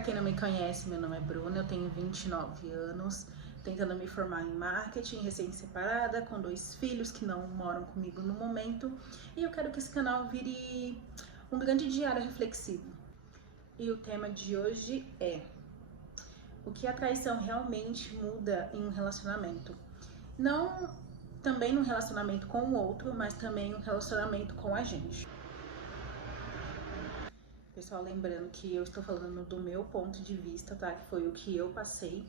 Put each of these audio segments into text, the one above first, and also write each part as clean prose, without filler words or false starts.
Pra quem não me conhece, meu nome é Bruna, eu tenho 29 anos, tentando me formar em marketing, recém-separada, com 2 filhos que não moram comigo no momento, e eu quero que esse canal vire um grande diário reflexivo. E o tema de hoje é: o que a traição realmente muda em um relacionamento? Não também no relacionamento com o outro, mas também no relacionamento com a gente. Pessoal, lembrando que eu estou falando do meu ponto de vista, tá? Que foi o que eu passei.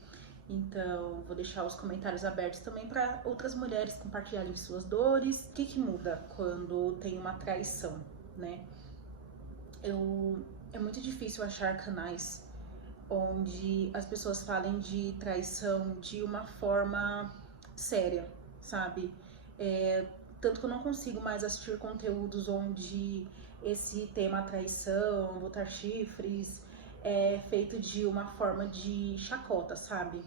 Então, vou deixar os comentários abertos também para outras mulheres compartilharem suas dores. O que muda quando tem uma traição, né? É muito difícil achar canais onde as pessoas falem de traição de uma forma séria, sabe? Tanto que eu não consigo mais assistir conteúdos onde esse tema traição, botar chifres, é feito de uma forma de chacota, sabe?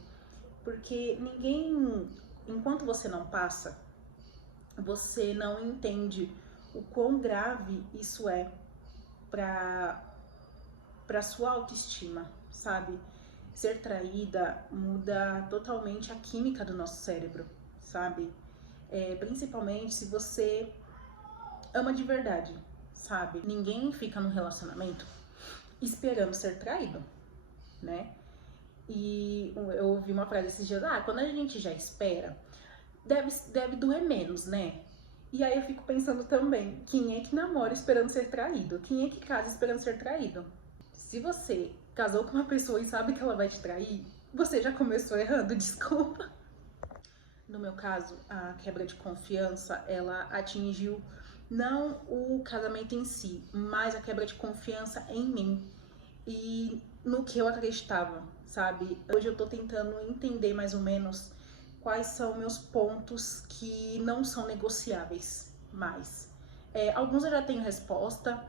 Porque ninguém, enquanto você não passa, você não entende o quão grave isso é para sua autoestima, sabe? Ser traída muda totalmente a química do nosso cérebro, sabe? Principalmente se você ama de verdade, sabe? Ninguém fica num relacionamento esperando ser traído, né? E eu ouvi uma frase esses dias: quando a gente já espera, deve doer menos, né? E aí eu fico pensando também, quem é que namora esperando ser traído? Quem é que casa esperando ser traído? Se você casou com uma pessoa e sabe que ela vai te trair, você já começou errando, desculpa. No meu caso, a quebra de confiança, ela atingiu não o casamento em si, mas a quebra de confiança em mim e no que eu acreditava, sabe? Hoje eu tô tentando entender mais ou menos quais são meus pontos que não são negociáveis mais. Alguns eu já tenho resposta,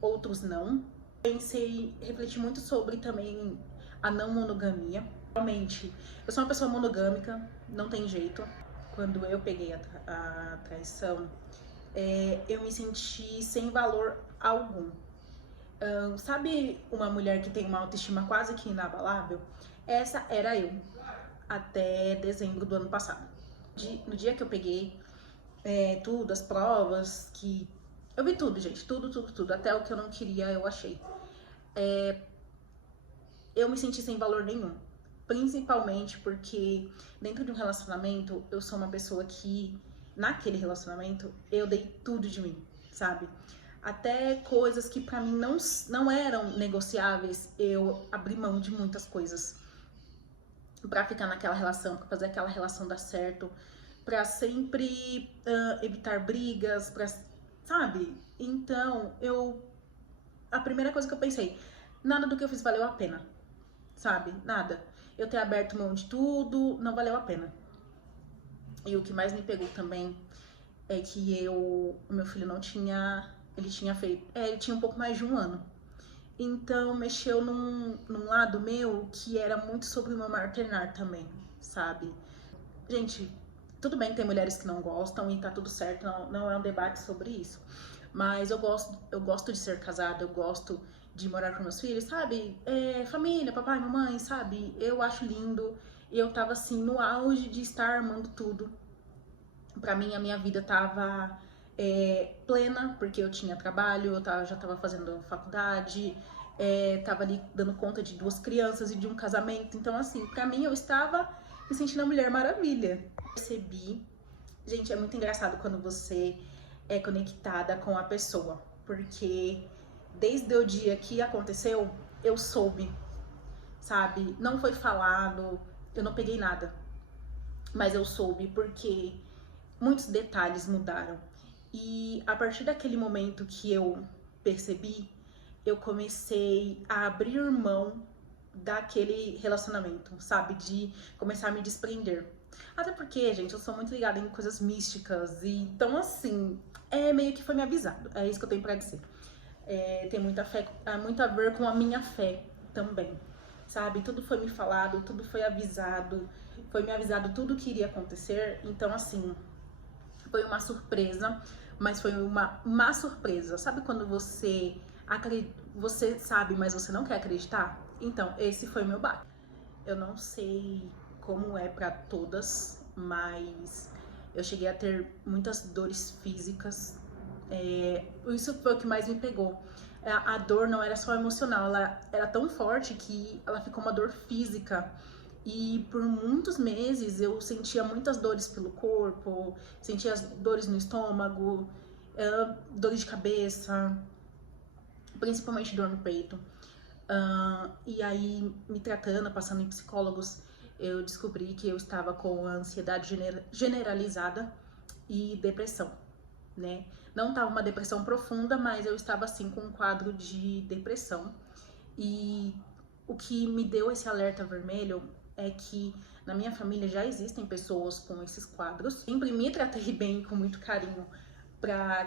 outros não. Refleti muito sobre também a não monogamia. Realmente, eu sou uma pessoa monogâmica, não tem jeito. Quando eu peguei a traição, eu me senti sem valor algum. Sabe uma mulher que tem uma autoestima quase que inabalável? Essa era eu, até dezembro do ano passado. No dia que eu peguei tudo, as provas, que eu vi tudo, gente, tudo, até o que eu não queria eu achei. Eu me senti sem valor nenhum. Principalmente porque dentro de um relacionamento, eu sou uma pessoa que, naquele relacionamento, eu dei tudo de mim, sabe? Até coisas que pra mim não eram negociáveis, eu abri mão de muitas coisas pra ficar naquela relação, pra fazer aquela relação dar certo, pra sempre evitar brigas, sabe? Então, a primeira coisa que eu pensei: nada do que eu fiz valeu a pena, sabe? Nada. Eu ter aberto mão de tudo não valeu a pena. E o que mais me pegou também é que o meu filho não tinha, ele tinha um pouco mais de 1 ano. Então mexeu num lado meu que era muito sobre o meu maternar também, sabe? Gente, tudo bem que tem mulheres que não gostam e tá tudo certo, não é um debate sobre isso. Mas eu gosto de ser casada, eu gosto de morar com meus filhos, sabe? Família, papai, mamãe, sabe? Eu acho lindo. Eu tava assim, no auge de estar armando tudo. Pra mim, a minha vida tava plena, porque eu tinha trabalho, já tava fazendo faculdade, tava ali dando conta de 2 crianças e de um casamento. Então, assim, pra mim, eu estava me sentindo a Mulher Maravilha. Percebi. Gente, é muito engraçado quando você é conectada com a pessoa, porque desde o dia que aconteceu, eu soube, sabe? Não foi falado, eu não peguei nada, mas eu soube porque muitos detalhes mudaram. E a partir daquele momento que eu percebi, eu comecei a abrir mão daquele relacionamento, sabe? De começar a me desprender. Até porque, gente, eu sou muito ligada em coisas místicas, e então, assim, meio que foi me avisado. É isso que eu tenho pra dizer. Tem muito a ver com a minha fé também, sabe? Tudo foi me falado, tudo foi me avisado tudo que iria acontecer. Então, assim, foi uma surpresa, mas foi uma má surpresa. Sabe quando você sabe, mas você não quer acreditar? Então, esse foi o meu baque. Eu não sei como é pra todas, mas eu cheguei a ter muitas dores físicas. Isso foi o que mais me pegou. A dor não era só emocional, ela era tão forte que ela ficou uma dor física. E por muitos meses eu sentia muitas dores pelo corpo, sentia as dores no estômago, dores de cabeça, principalmente dor no peito. E aí, me tratando, passando em psicólogos, eu descobri que eu estava com ansiedade generalizada e depressão, né? Não estava uma depressão profunda, mas eu estava assim com um quadro de depressão. E o que me deu esse alerta vermelho é que na minha família já existem pessoas com esses quadros. Sempre me tratei bem, com muito carinho, para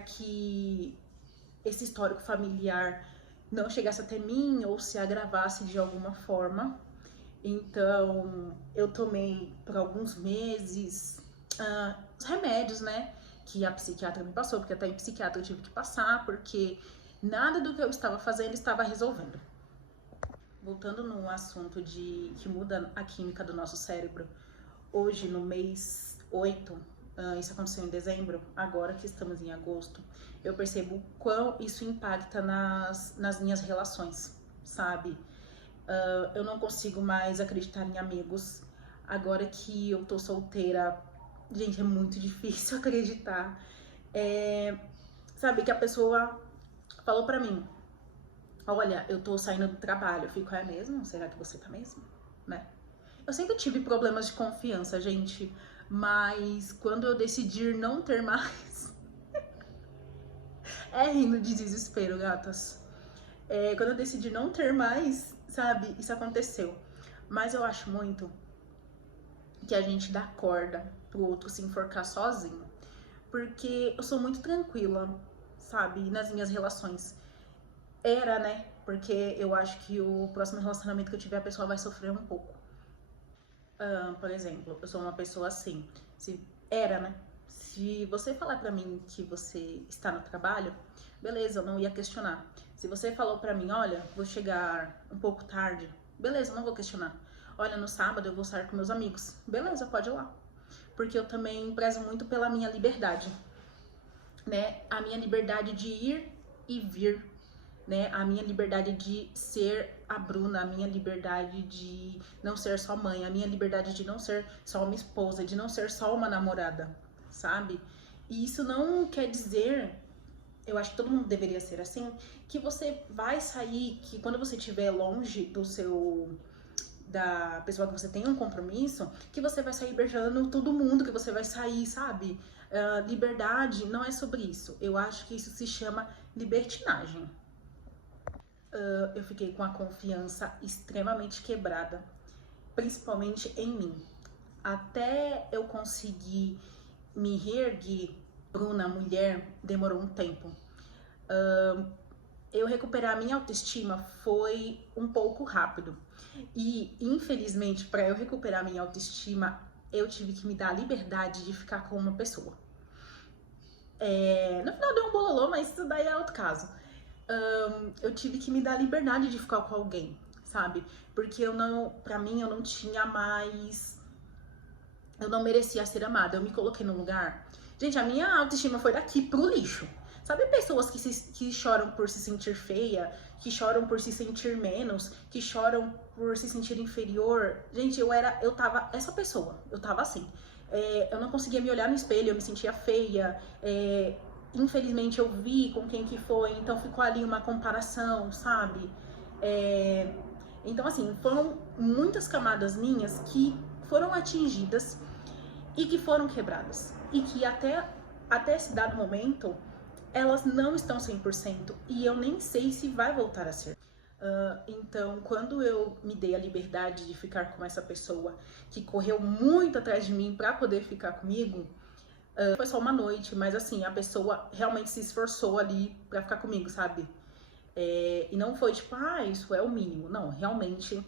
que esse histórico familiar não chegasse até mim ou se agravasse de alguma forma. Então, eu tomei por alguns meses os remédios, né? Que a psiquiatra me passou, porque até em psiquiatra eu tive que passar, porque nada do que eu estava fazendo estava resolvendo. Voltando no assunto de que muda a química do nosso cérebro, hoje no mês 8, isso aconteceu em dezembro, agora que estamos em agosto, eu percebo quão isso impacta nas minhas relações, sabe? Eu não consigo mais acreditar em amigos. Agora que eu tô solteira, gente, é muito difícil acreditar. Sabe, que a pessoa falou pra mim: olha, eu tô saindo do trabalho. Eu fico, é mesmo? Será que você tá mesmo? Né? Eu sempre tive problemas de confiança, gente. Mas quando eu decidir não ter mais, é rindo de desespero, gatas. Quando eu decidi não ter mais, sabe, isso aconteceu. Mas eu acho muito que a gente dá corda pro outro se enforcar sozinho. Porque eu sou muito tranquila, sabe, nas minhas relações. Era, né? Porque eu acho que o próximo relacionamento que eu tiver, a pessoa vai sofrer um pouco. Por exemplo, eu sou uma pessoa assim. Era, né? Se você falar pra mim que você está no trabalho, beleza, eu não ia questionar. Se você falou pra mim, olha, vou chegar um pouco tarde, beleza, eu não vou questionar. Olha, no sábado eu vou sair com meus amigos, beleza, pode ir lá. Porque eu também prezo muito pela minha liberdade, né? A minha liberdade de ir e vir, né? A minha liberdade de ser a Bruna, a minha liberdade de não ser só mãe, a minha liberdade de não ser só uma esposa, de não ser só uma namorada, sabe? E isso não quer dizer, eu acho que todo mundo deveria ser assim, que você vai sair, que quando você estiver longe da pessoa que você tem um compromisso, que você vai sair beijando todo mundo, que você vai sair, sabe? Liberdade não é sobre isso. Eu acho que isso se chama libertinagem. Eu fiquei com a confiança extremamente quebrada, principalmente em mim. Até eu conseguir me reerguer, Bruna, mulher, demorou um tempo. Eu recuperar a minha autoestima foi um pouco rápido. E, infelizmente, para eu recuperar a minha autoestima, eu tive que me dar a liberdade de ficar com uma pessoa. No final deu um bololô, mas isso daí é outro caso. Eu tive que me dar a liberdade de ficar com alguém, sabe? Porque pra mim, eu não tinha mais... Eu não merecia ser amada. Eu me coloquei no lugar. Gente, a minha autoestima foi daqui pro lixo. Sabe pessoas que choram por se sentir feia, que choram por se sentir menos, que choram por se sentir inferior? Gente, eu tava essa pessoa, eu tava assim. Eu não conseguia me olhar no espelho, eu me sentia feia. Infelizmente eu vi com quem que foi, então ficou ali uma comparação, sabe? Então assim, foram muitas camadas minhas que foram atingidas e que foram quebradas. E que até esse dado momento, elas não estão 100% e eu nem sei se vai voltar a ser. Então, quando eu me dei a liberdade de ficar com essa pessoa que correu muito atrás de mim para poder ficar comigo, foi só uma noite, mas assim, a pessoa realmente se esforçou ali para ficar comigo, sabe? E não foi tipo, isso é o mínimo. Não, realmente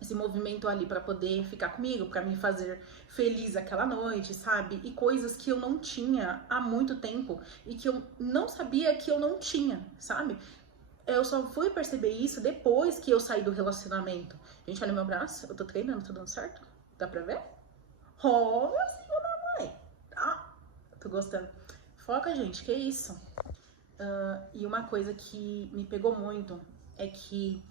esse movimento ali para poder ficar comigo, para me fazer feliz aquela noite, sabe? E coisas que eu não tinha há muito tempo e que eu não sabia que eu não tinha, sabe? eu só fui perceber isso depois que eu saí do relacionamento. Gente, olha meu braço, eu tô treinando, tá dando certo? Dá pra ver? Oh, meu senhor da mãe! Ah, tô gostando. Foca, gente, que isso? E uma coisa que me pegou muito é que,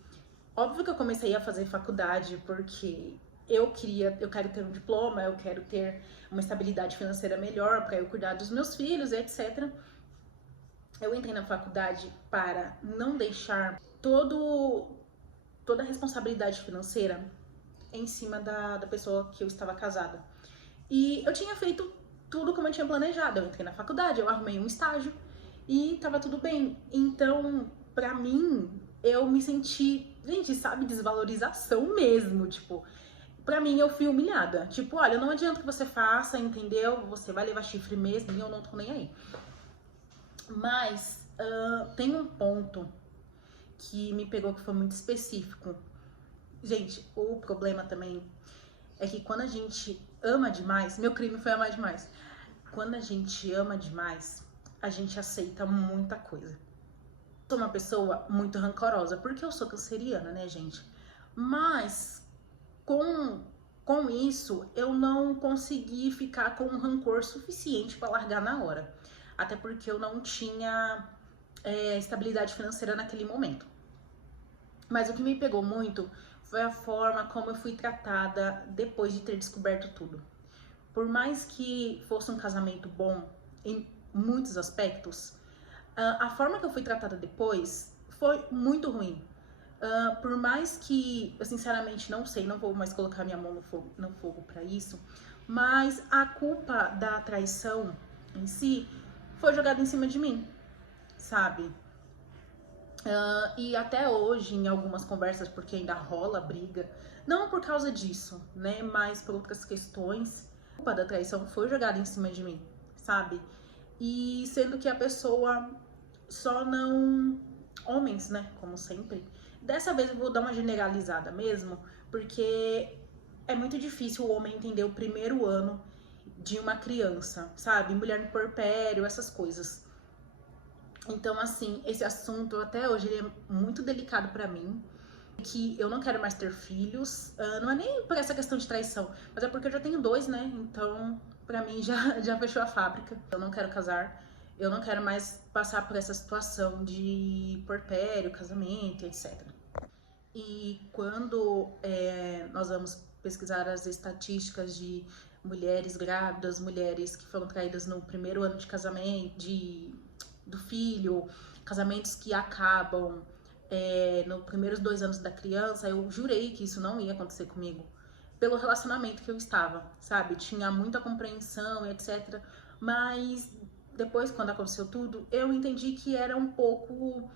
óbvio que eu comecei a fazer faculdade porque eu quero ter um diploma, eu quero ter uma estabilidade financeira melhor para eu cuidar dos meus filhos, etc. Eu entrei na faculdade para não deixar toda a responsabilidade financeira em cima da pessoa que eu estava casada. E eu tinha feito tudo como eu tinha planejado. Eu entrei na faculdade, eu arrumei um estágio e tava tudo bem. Então, pra mim, eu me senti, gente, sabe, desvalorização mesmo. Tipo, pra mim eu fui humilhada. Tipo, olha, não adianta que você faça, entendeu? Você vai levar chifre mesmo e eu não tô nem aí. Mas tem um ponto que me pegou que foi muito específico. Gente, o problema também é que quando a gente ama demais, meu crime foi amar demais. Quando a gente ama demais, a gente aceita muita coisa. Eu sou uma pessoa muito rancorosa, porque eu sou canceriana, né, gente? Mas com isso, eu não consegui ficar com um rancor suficiente para largar na hora. Até porque eu não tinha estabilidade financeira naquele momento. Mas o que me pegou muito foi a forma como eu fui tratada depois de ter descoberto tudo. Por mais que fosse um casamento bom em muitos aspectos, a forma que eu fui tratada depois foi muito ruim. Por mais que eu sinceramente não sei, não vou mais colocar minha mão no fogo para isso, mas a culpa da traição em si foi jogada em cima de mim, sabe? E até hoje, em algumas conversas, porque ainda rola briga, não por causa disso, né, mas por outras questões, a culpa da traição foi jogada em cima de mim, sabe? E sendo que a pessoa só não... Homens, né, como sempre. Dessa vez eu vou dar uma generalizada mesmo, porque é muito difícil o homem entender o primeiro ano de uma criança, sabe? Mulher no puerpério, essas coisas. Então, assim, esse assunto até hoje ele é muito delicado pra mim. Que eu não quero mais ter filhos. Não é nem por essa questão de traição, mas é porque eu já tenho dois, né? Então, pra mim, já fechou a fábrica. Eu não quero casar. Eu não quero mais passar por essa situação de puerpério, casamento, etc. E quando nós vamos pesquisar as estatísticas de mulheres grávidas, mulheres que foram traídas no primeiro ano de casamento, do filho, casamentos que acabam nos primeiros 2 anos da criança, eu jurei que isso não ia acontecer comigo. Pelo relacionamento que eu estava, sabe? Tinha muita compreensão e etc. Mas depois, quando aconteceu tudo, eu entendi que era um pouco...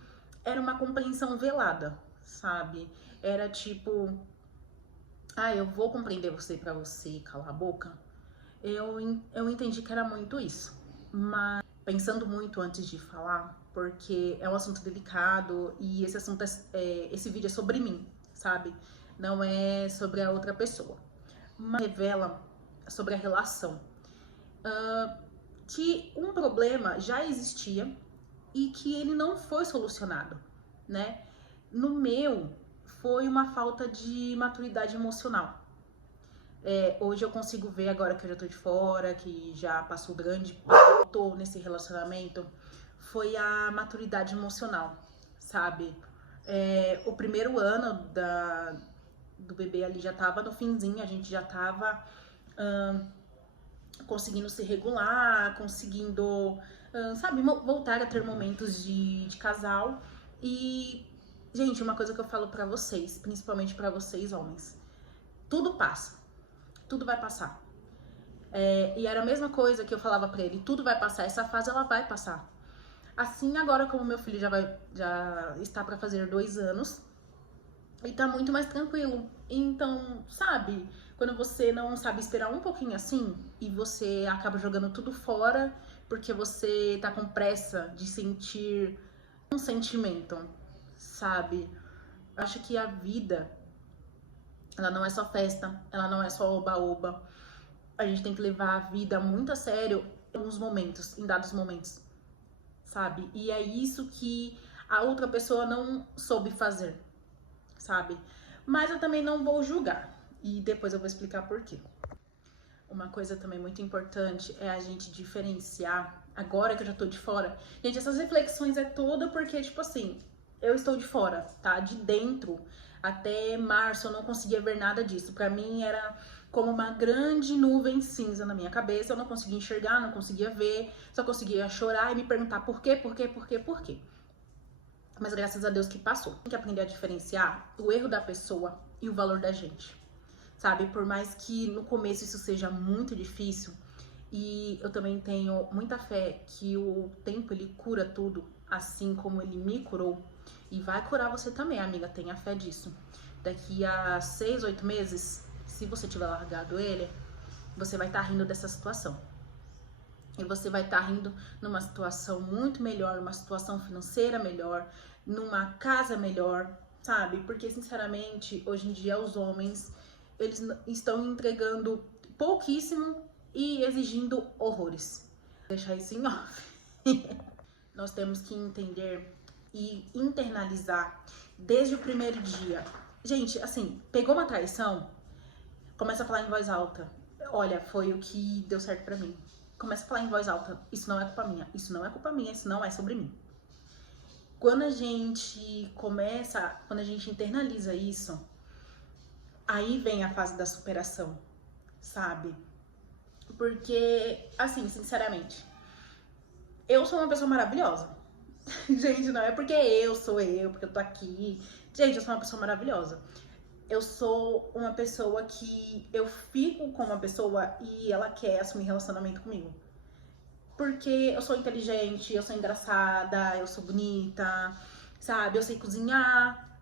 Era uma compreensão velada, sabe? Era tipo... Ah, eu vou compreender você pra você calar a boca. Eu entendi que era muito isso. Mas pensando muito antes de falar, porque é um assunto delicado e esse assunto esse vídeo é sobre mim, sabe? Não é sobre a outra pessoa. Mas revela sobre a relação. Que um problema já existia e que ele não foi solucionado, né? No meu, foi uma falta de maturidade emocional. Hoje eu consigo ver, agora que eu já tô de fora, que já passou grande, eu tô nesse relacionamento, foi a maturidade emocional, sabe? O primeiro ano do bebê ali já tava no finzinho, a gente já tava conseguindo se regular, conseguindo, sabe, voltar a ter momentos de casal. E, gente, uma coisa que eu falo pra vocês, principalmente pra vocês homens, tudo passa. Tudo vai passar. E era a mesma coisa que eu falava pra ele, tudo vai passar, essa fase ela vai passar. Assim, agora como meu filho já está pra fazer 2 anos, e tá muito mais tranquilo. Então, sabe, quando você não sabe esperar um pouquinho assim, e você acaba jogando tudo fora, porque você tá com pressa de sentir um sentimento, sabe? Eu acho que a vida... Ela não é só festa, ela não é só oba-oba. A gente tem que levar a vida muito a sério em dados momentos, sabe? E é isso que a outra pessoa não soube fazer, sabe? Mas eu também não vou julgar. E depois eu vou explicar por quê. Uma coisa também muito importante é a gente diferenciar, agora que eu já tô de fora. Gente, essas reflexões é toda porque, tipo assim, eu estou de fora, tá? De dentro. Até março eu não conseguia ver nada disso. Pra mim era como uma grande nuvem cinza na minha cabeça. Eu não conseguia enxergar, não conseguia ver. Só conseguia chorar e me perguntar por quê, por quê, por quê, por quê. Mas graças a Deus que passou. Tem que aprender a diferenciar o erro da pessoa e o valor da gente. Sabe, por mais que no começo isso seja muito difícil, e eu também tenho muita fé que o tempo ele cura tudo, assim como ele me curou, e vai curar você também, amiga, tenha fé disso. Daqui a 6, 8 meses, se você tiver largado ele, você vai estar rindo dessa situação. E você vai estar rindo numa situação muito melhor, numa situação financeira melhor, numa casa melhor, sabe? Porque, sinceramente, hoje em dia os homens eles estão entregando pouquíssimo e exigindo horrores. Vou deixar isso em off. Nós temos que entender e internalizar desde o primeiro dia. Gente, assim, pegou uma traição, começa a falar em voz alta. Olha, foi o que deu certo pra mim. Começa a falar em voz alta. Isso não é culpa minha, isso não é culpa minha, isso não é sobre mim. Quando a gente internaliza isso, aí vem a fase da superação, sabe? Porque, assim, sinceramente, eu sou uma pessoa maravilhosa. Gente, não é porque eu sou eu, porque eu tô aqui. Gente, eu sou uma pessoa maravilhosa. Eu sou uma pessoa que eu fico com uma pessoa e ela quer assumir relacionamento comigo. Porque eu sou inteligente, eu sou engraçada, eu sou bonita, sabe? Eu sei cozinhar,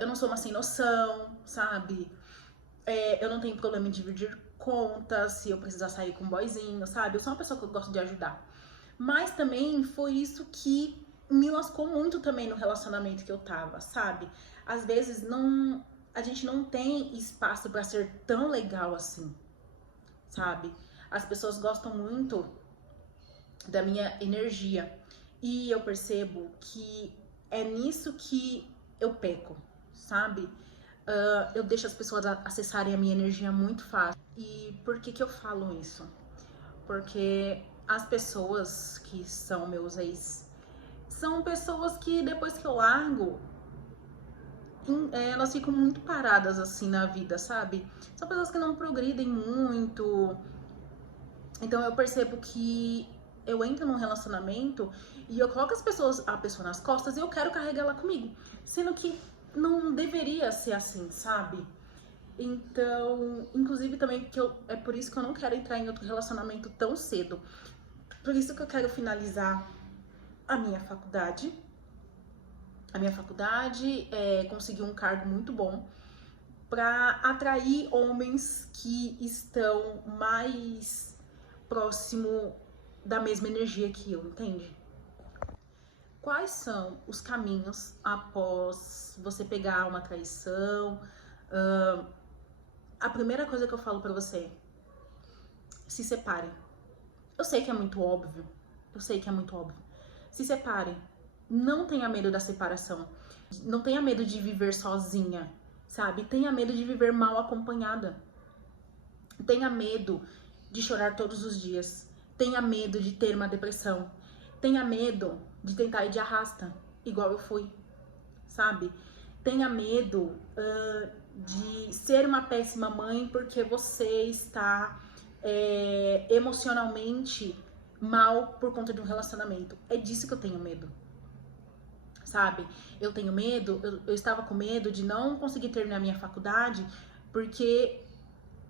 eu não sou uma sem noção, sabe? Eu não tenho problema em dividir contas, se eu precisar sair com um boyzinho, sabe? Eu sou uma pessoa que eu gosto de ajudar. Mas também foi isso que me lascou muito também no relacionamento que eu tava, sabe? Às vezes a gente não tem espaço pra ser tão legal assim, sabe? As pessoas gostam muito da minha energia e eu percebo que é nisso que eu peco, sabe? Eu deixo as pessoas acessarem a minha energia muito fácil. E por que que eu falo isso? Porque as pessoas que são meus ex são pessoas que depois que eu largo, elas ficam muito paradas assim na vida, sabe? São pessoas que não progridem muito. Então eu percebo que eu entro num relacionamento e eu coloco a pessoa nas costas e eu quero carregar ela comigo. Sendo que não deveria ser assim, sabe? Então, inclusive também é por isso que eu não quero entrar em outro relacionamento tão cedo. Por isso que eu quero finalizar a minha faculdade. A minha faculdade é conseguir um cargo muito bom para atrair homens que estão mais próximo da mesma energia que eu, entende? Quais são os caminhos após você pegar uma traição? A primeira coisa que eu falo pra você, se separe. Eu sei que é muito óbvio, Se separe. Não tenha medo da separação. Não tenha medo de viver sozinha, sabe? Tenha medo de viver mal acompanhada. Tenha medo de chorar todos os dias. Tenha medo de ter uma depressão. Tenha medo de tentar ir de arrasta, igual eu fui, sabe? Tenha medo de ser uma péssima mãe porque você está emocionalmente mal por conta de um relacionamento. É disso que eu tenho medo, sabe? Eu tenho medo, eu estava com medo de não conseguir terminar minha faculdade porque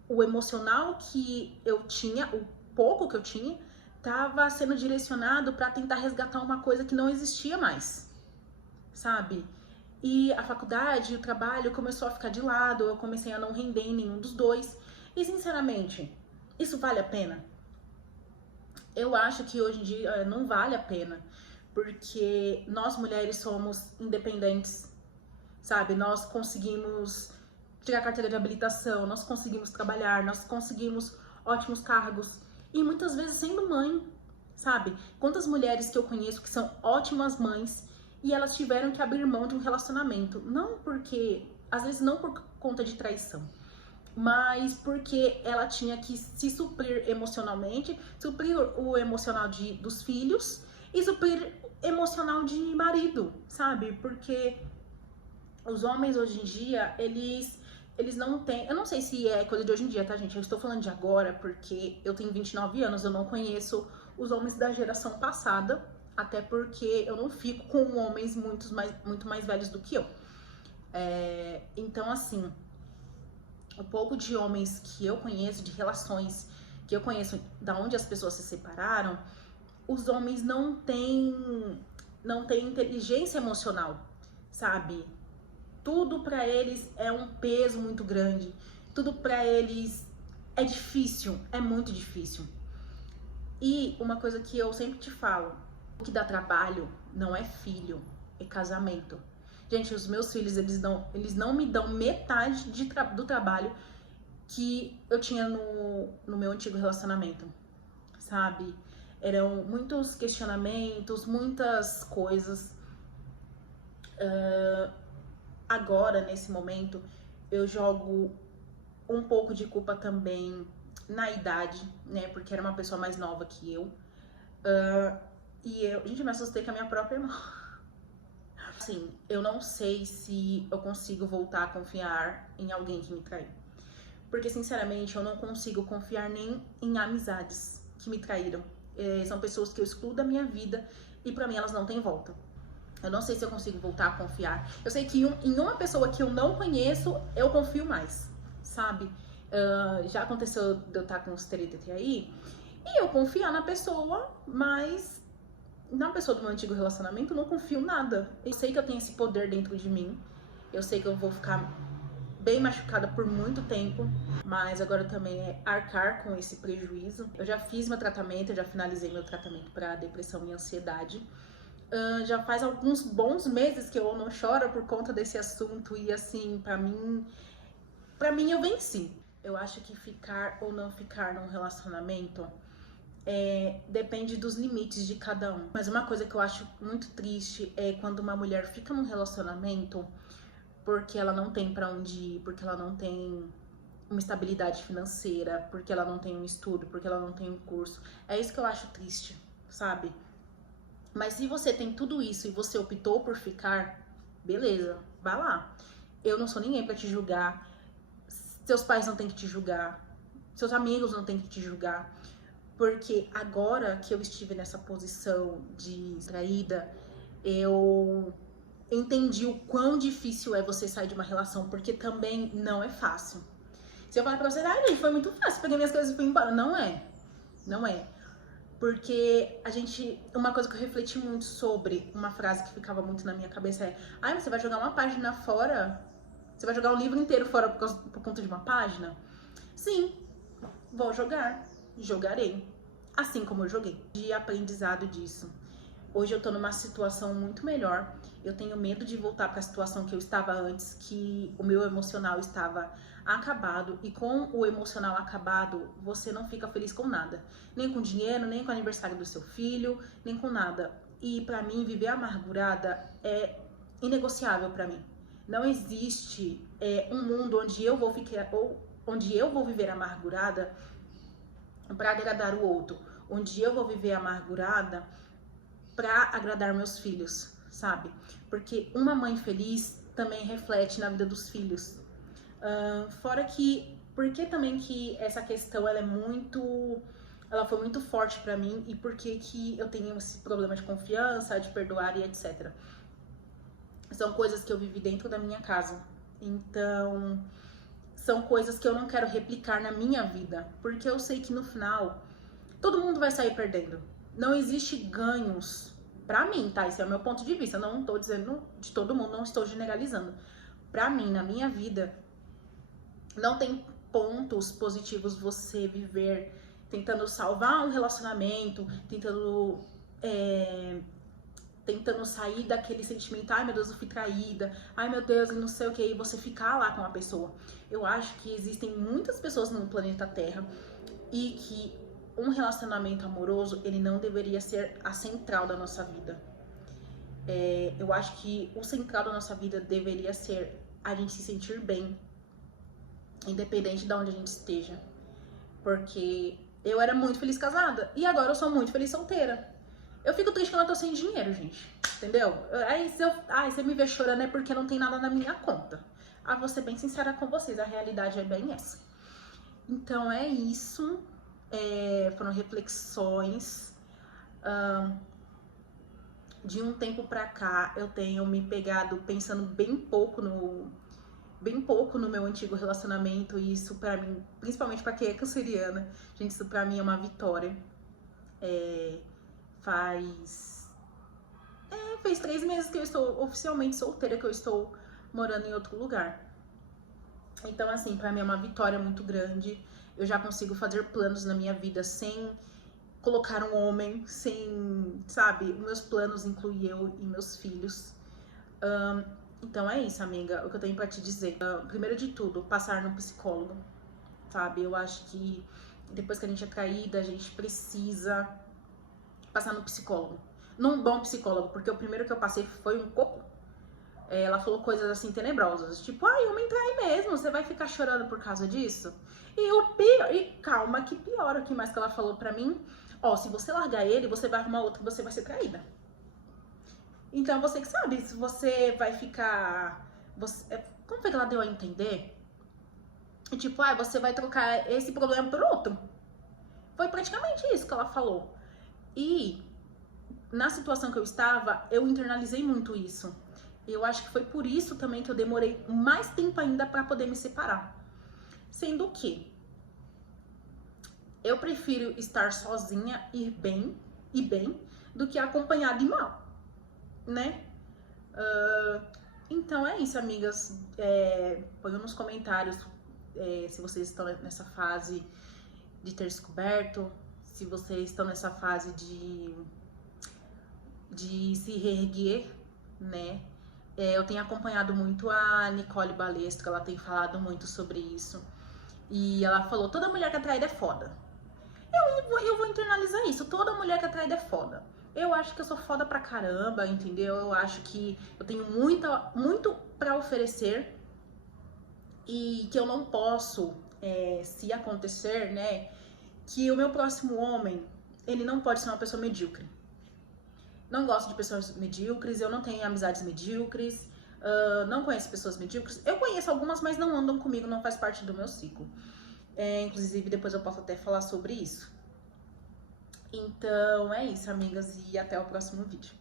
o emocional que eu tinha, o pouco que eu tinha, estava sendo direcionado para tentar resgatar uma coisa que não existia mais, sabe? E a faculdade, o trabalho começou a ficar de lado, eu comecei a não render em nenhum dos dois. E sinceramente, isso vale a pena? Eu acho que hoje em dia não vale a pena, porque nós mulheres somos independentes, sabe? Nós conseguimos tirar a carteira de habilitação, nós conseguimos trabalhar, nós conseguimos ótimos cargos. E muitas vezes sendo mãe, sabe? Quantas mulheres que eu conheço que são ótimas mães e elas tiveram que abrir mão de um relacionamento, não porque, às vezes não por conta de traição, mas porque ela tinha que se suprir emocionalmente, suprir o emocional dos filhos e suprir emocional de marido, sabe? Porque os homens hoje em dia, eles não têm... Eu não sei se é coisa de hoje em dia, tá, gente? Eu estou falando de agora porque eu tenho 29 anos, eu não conheço os homens da geração passada, até porque eu não fico com homens muito mais velhos do que eu. Então, assim, o pouco de homens que eu conheço, de relações que eu conheço, da onde as pessoas se separaram, os homens não têm inteligência emocional, sabe? Tudo pra eles é um peso muito grande. Tudo pra eles é difícil, é muito difícil. E uma coisa que eu sempre te falo, o que dá trabalho não é filho, é casamento. Gente, os meus filhos, eles não me dão metade do trabalho que eu tinha no meu antigo relacionamento, sabe? Eram muitos questionamentos, muitas coisas. Agora, nesse momento, eu jogo um pouco de culpa também na idade, né? Porque era uma pessoa mais nova que eu. Gente, eu me assustei com a minha própria irmã. Assim, eu não sei se eu consigo voltar a confiar em alguém que me traiu. Porque, sinceramente, eu não consigo confiar nem em amizades que me traíram. São pessoas que eu excluo da minha vida e pra mim elas não têm volta. Eu não sei se eu consigo voltar a confiar. Eu sei que em uma pessoa que eu não conheço, eu confio mais, sabe? Já aconteceu de eu estar com os TTT aí, e eu confiar na pessoa, mas na pessoa do meu antigo relacionamento eu não confio nada. Eu sei que eu tenho esse poder dentro de mim, eu sei que eu vou ficar bem machucada por muito tempo, mas agora também é arcar com esse prejuízo. Eu já fiz meu tratamento, eu já finalizei meu tratamento para depressão e ansiedade. Já faz alguns bons meses que eu não choro por conta desse assunto e assim, pra mim eu venci. Eu acho que ficar ou não ficar num relacionamento depende dos limites de cada um. Mas uma coisa que eu acho muito triste é quando uma mulher fica num relacionamento porque ela não tem pra onde ir, porque ela não tem uma estabilidade financeira, porque ela não tem um estudo, porque ela não tem um curso. É isso que eu acho triste, sabe? Mas se você tem tudo isso e você optou por ficar, beleza, vai lá. Eu não sou ninguém pra te julgar. Seus pais não têm que te julgar. Seus amigos não têm que te julgar. Porque agora que eu estive nessa posição de traída, eu entendi o quão difícil é você sair de uma relação, porque também não é fácil. Se eu falar pra você, foi muito fácil, peguei minhas coisas e fui embora. Não é. Não é. Porque uma coisa que eu refleti muito sobre, uma frase que ficava muito na minha cabeça é: você vai jogar uma página fora? Você vai jogar um livro inteiro fora por conta de uma página? Sim, vou jogar. Jogarei. Assim como eu joguei. De aprendizado disso. Hoje eu tô numa situação muito melhor. Eu tenho medo de voltar para a situação que eu estava antes, que o meu emocional estava acabado. E com o emocional acabado, você não fica feliz com nada. Nem com dinheiro, nem com o aniversário do seu filho, nem com nada. E pra mim, viver amargurada é inegociável pra mim. Não existe um mundo onde eu vou ficar, ou onde eu vou viver amargurada para agradar o outro, onde eu vou viver amargurada para agradar meus filhos, sabe? Porque uma mãe feliz também reflete na vida dos filhos. Fora que, porque também que essa questão ela foi muito forte pra mim e porque que eu tenho esse problema de confiança, de perdoar e etc. São coisas que eu vivi dentro da minha casa. Então, são coisas que eu não quero replicar na minha vida, porque eu sei que no final todo mundo vai sair perdendo. Não existe ganhos pra mim, tá? Esse é o meu ponto de vista. Não tô dizendo de todo mundo, não estou generalizando. Pra mim, na minha vida, não tem pontos positivos você viver tentando salvar um relacionamento, tentando sair daquele sentimento, ai meu Deus, eu fui traída, ai meu Deus, e não sei o que, e você ficar lá com a pessoa. Eu acho que existem muitas pessoas no planeta Terra e que um relacionamento amoroso, ele não deveria ser a central da nossa vida. Eu acho que o central da nossa vida deveria ser a gente se sentir bem, independente de onde a gente esteja. Porque eu era muito feliz casada e agora eu sou muito feliz solteira. Eu fico triste quando eu tô sem dinheiro, gente. Entendeu? Aí você me vê chorando é porque não tem nada na minha conta. Vou ser bem sincera com vocês, a realidade é bem essa. Então é isso. Foram reflexões. De um tempo pra cá, eu tenho me pegado pensando bem pouco no meu antigo relacionamento, e isso pra mim, principalmente pra quem é canceriana, gente, isso pra mim é uma vitória. Fez 3 meses que eu estou oficialmente solteira, que eu estou morando em outro lugar. Então, assim, pra mim é uma vitória muito grande. Eu já consigo fazer planos na minha vida sem colocar um homem, sem, sabe, os meus planos incluem eu e meus filhos. Então é isso, amiga, o que eu tenho pra te dizer. Primeiro de tudo, passar no psicólogo, sabe? Eu acho que depois que a gente é traída, a gente precisa passar no psicólogo. Num bom psicólogo, porque o primeiro que eu passei foi um coco. Ela falou coisas assim tenebrosas, tipo, homem trai mesmo, você vai ficar chorando por causa disso? E o pior, e calma que pior, o que mais que ela falou pra mim? Se você largar ele, você vai arrumar outro, você vai ser traída. Então você que sabe, se você vai ficar... como foi que ela deu a entender? Tipo, você vai trocar esse problema por outro. Foi praticamente isso que ela falou. E na situação que eu estava, eu internalizei muito isso. Eu acho que foi por isso também que eu demorei mais tempo ainda para poder me separar. Sendo que eu prefiro estar sozinha e bem do que acompanhada e mal, né? Então é isso, amigas. Põe nos comentários se vocês estão nessa fase de ter descoberto, se vocês estão nessa fase de se reerguer, né? Eu tenho acompanhado muito a Nicole Balestro, ela tem falado muito sobre isso. E ela falou, toda mulher que é traída é foda. Eu vou internalizar isso, toda mulher que é traída é foda. Eu acho que eu sou foda pra caramba, entendeu? Eu acho que eu tenho muito pra oferecer e que eu não posso, se acontecer, né, que o meu próximo homem, ele não pode ser uma pessoa medíocre. Não gosto de pessoas medíocres, eu não tenho amizades medíocres, não conheço pessoas medíocres. Eu conheço algumas, mas não andam comigo, não faz parte do meu ciclo. Inclusive, depois eu posso até falar sobre isso. Então, é isso, amigas, e até o próximo vídeo.